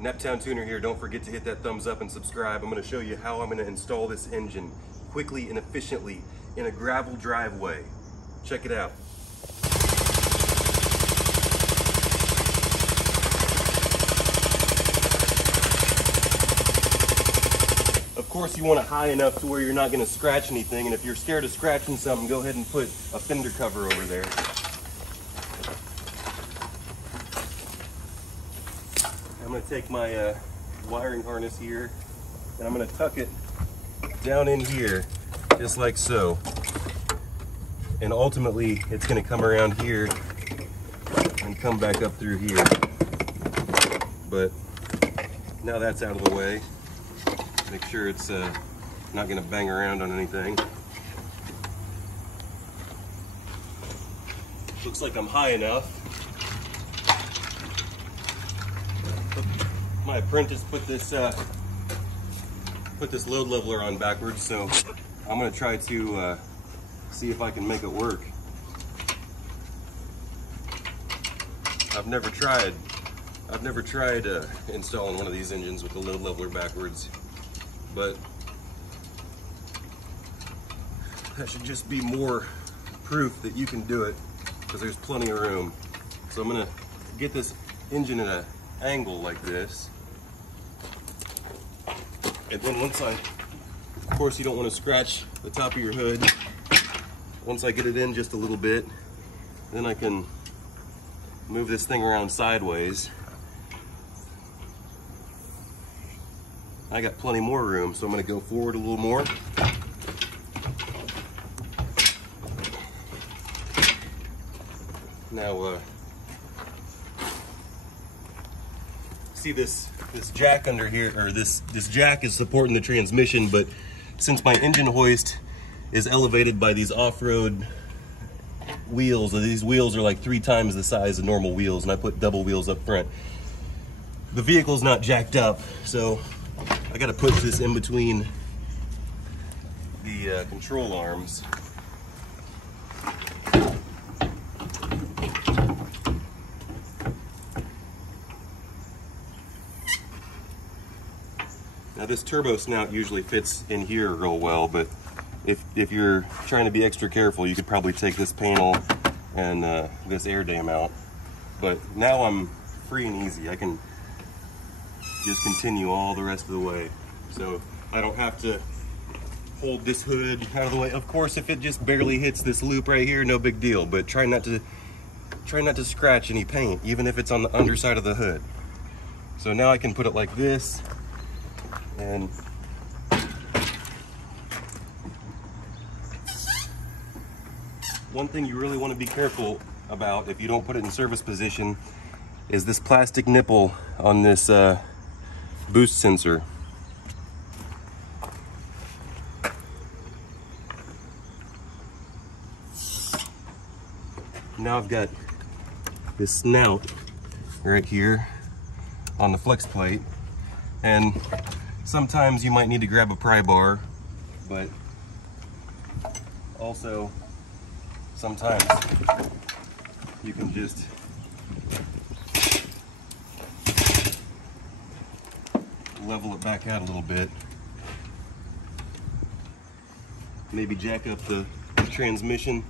Neptown Tuner here. Don't forget to hit that thumbs up and subscribe. I'm going to show you how I'm going to install this engine quickly and efficiently in a gravel driveway. Check it out. Of course, you want it high enough to where you're not going to scratch anything, and if you're scared of scratching something, go ahead and put a fender cover over there. I'm going to take my wiring harness here, and I'm going to tuck it down in here, just like so. And ultimately, it's going to come around here and come back up through here. But now that's out of the way. Make sure it's not going to bang around on anything. Looks like I'm high enough. My apprentice put this load leveler on backwards, so I'm going to try to see if I can make it work. I've never tried installing one of these engines with the load leveler backwards, but that should just be more proof that you can do it, because there's plenty of room. So I'm going to get this engine at an angle like this. And then once of course you don't want to scratch the top of your hood. Once I get it in just a little bit, then I can move this thing around sideways. I got plenty more room, so I'm going to go forward a little more. Now, see this jack under here, or this jack is supporting the transmission, but since my engine hoist is elevated by these off-road wheels, these wheels are like 3 times the size of normal wheels, and I put double wheels up front, the vehicle's not jacked up, so I got to push this in between the control arms. Now this turbo snout usually fits in here real well, but if you're trying to be extra careful, you could probably take this panel and this air dam out. But now I'm free and easy. I can just continue all the rest of the way. So I don't have to hold this hood out of the way. Of course, if it just barely hits this loop right here, no big deal, but try not to scratch any paint, even if it's on the underside of the hood. So now I can put it like this. And one thing you really want to be careful about if you don't put it in service position is this plastic nipple on this boost sensor. Now I've got this snout right here on the flex plate, and sometimes you might need to grab a pry bar, but also sometimes you can just level it back out a little bit. Maybe jack up the transmission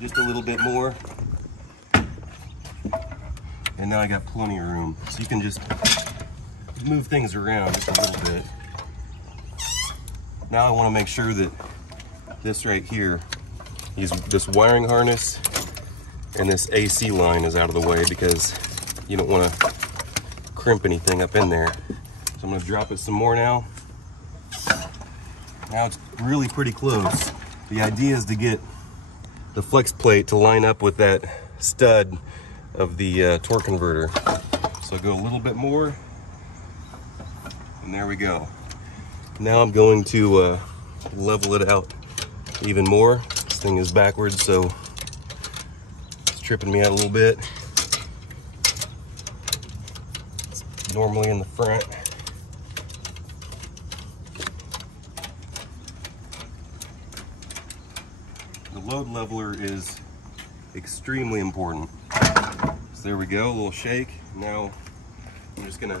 just a little bit more. And now I got plenty of room. So you can just move things around just a little bit. Now I want to make sure that this right here, this wiring harness and this AC line is out of the way, because you don't want to crimp anything up in there. So I'm going to drop it some more now. Now it's really pretty close. The idea is to get the flex plate to line up with that stud of the torque converter. So go a little bit more. And there we go. Now I'm going to level it out even more. This thing is backwards, so it's tripping me out a little bit. It's normally in the front. The load leveler is extremely important. So there we go, a little shake. Now I'm just gonna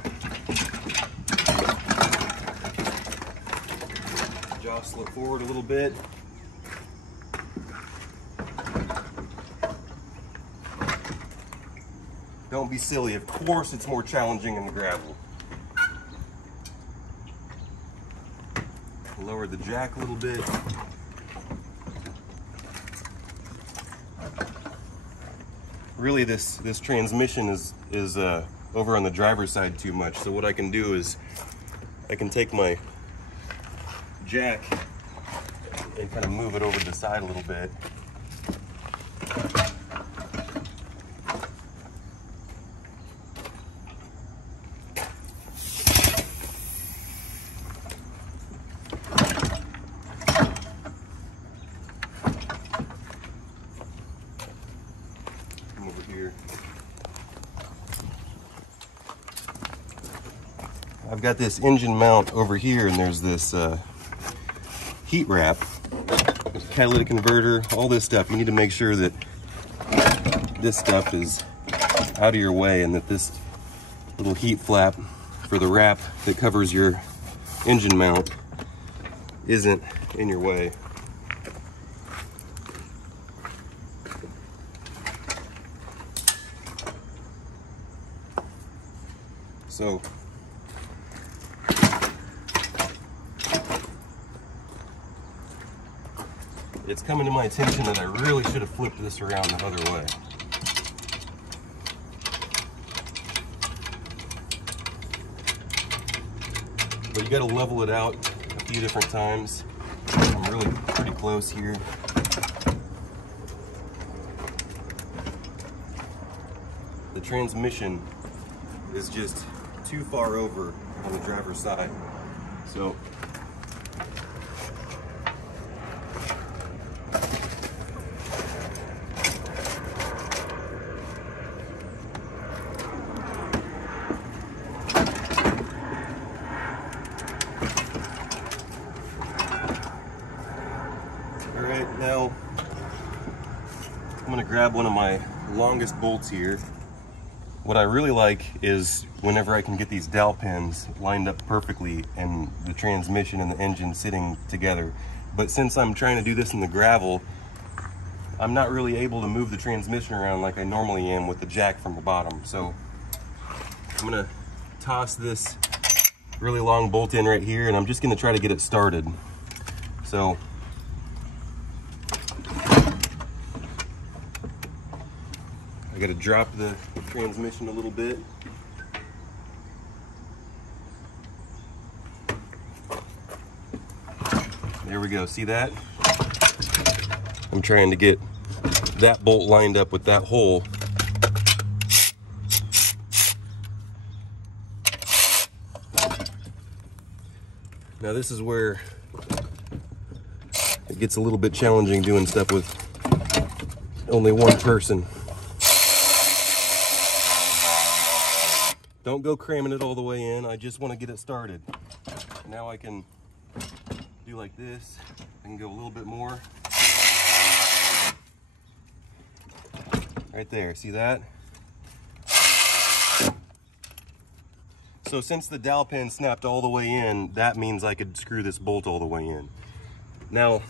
jostle it forward a little bit. Don't be silly. Of course it's more challenging in the gravel. Lower the jack a little bit. Really this transmission is over on the driver's side too much. So what I can do is I can take my jack and kind of move it over to the side a little bit. Come over here. I've got this engine mount over here, and there's this heat wrap, catalytic converter, all this stuff. You need to make sure that this stuff is out of your way and that this little heat flap for the wrap that covers your engine mount isn't in your way. So it's coming to my attention that I really should have flipped this around the other way. But you got to level it out a few different times. I'm really pretty close here. The transmission is just too far over on the driver's side. So alright, now I'm going to grab one of my longest bolts here. What I really like is whenever I can get these dowel pins lined up perfectly and the transmission and the engine sitting together. But since I'm trying to do this in the gravel, I'm not really able to move the transmission around like I normally am with the jack from the bottom. So I'm gonna toss this really long bolt in right here, and I'm just gonna try to get it started. So I gotta drop the transmission a little bit. There we go, see that? I'm trying to get that bolt lined up with that hole. Now this is where it gets a little bit challenging doing stuff with only one person. Don't go cramming it all the way in. I just want to get it started. Now I can do like this. I can go a little bit more. Right there, see that? So since the dowel pin snapped all the way in, that means I could screw this bolt all the way in. Now,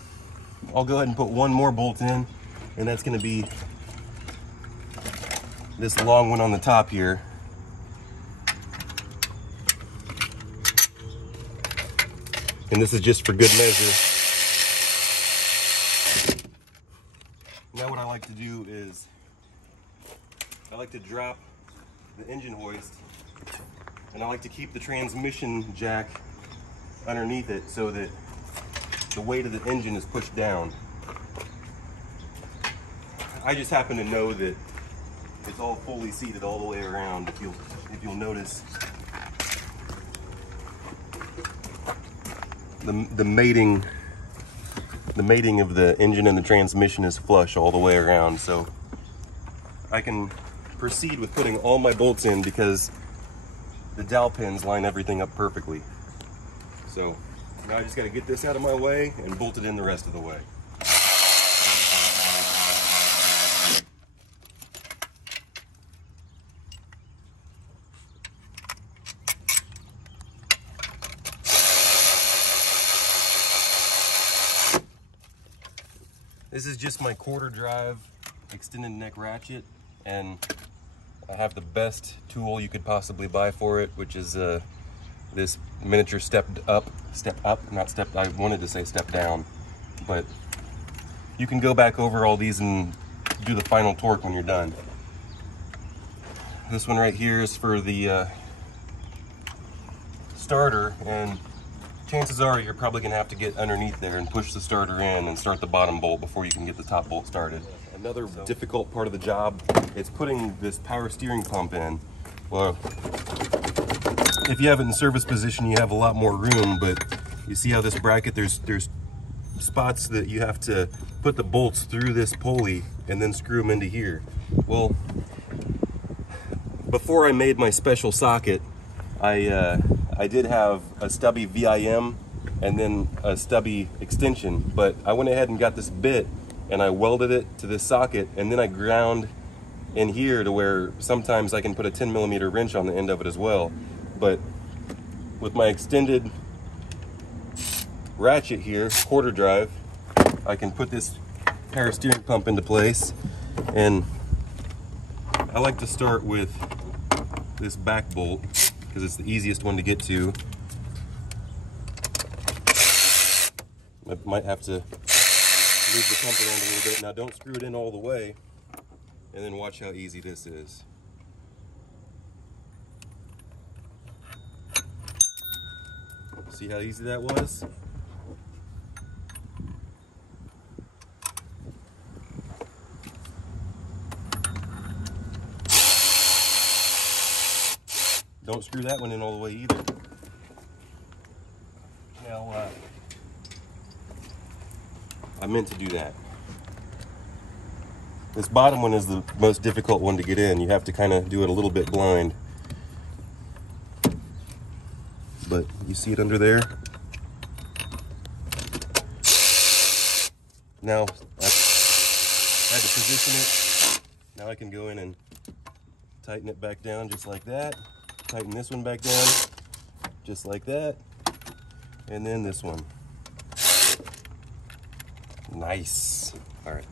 I'll go ahead and put one more bolt in, and that's gonna be this long one on the top here. And this is just for good measure. Now what I like to do is, I like to drop the engine hoist, and I like to keep the transmission jack underneath it so that the weight of the engine is pushed down. I just happen to know that it's all fully seated all the way around. If you'll notice, the mating of the engine and the transmission is flush all the way around, so I can proceed with putting all my bolts in because the dowel pins line everything up perfectly. So now I just got to get this out of my way and bolt it in the rest of the way. This is just my quarter drive extended neck ratchet, and I have the best tool you could possibly buy for it, which is this miniature step up, not step, I wanted to say step down, but you can go back over all these and do the final torque when you're done. This one right here is for the starter, and chances are you're probably gonna have to get underneath there and push the starter in and start the bottom bolt before you can get the top bolt started. Another difficult part of the job is putting this power steering pump in. Well, if you have it in service position, you have a lot more room, but you see how this bracket, there's spots that you have to put the bolts through this pulley and then screw them into here. Well, before I made my special socket, I did have a stubby VIM and then a stubby extension, but I went ahead and got this bit and I welded it to this socket, and then I ground in here to where sometimes I can put a 10mm wrench on the end of it as well. But with my extended ratchet here, quarter drive, I can put this power steering pump into place. And I like to start with this back bolt because it's the easiest one to get to. I might have to move the pump around a little bit. Now don't screw it in all the way, and then watch how easy this is. See how easy that was? Don't screw that one in all the way either. Now, I meant to do that. This bottom one is the most difficult one to get in. You have to kind of do it a little bit blind. But you see it under there? Now, I had to position it. Now I can go in and tighten it back down just like that. Tighten this one back down just like that. And then this one. Nice. All right.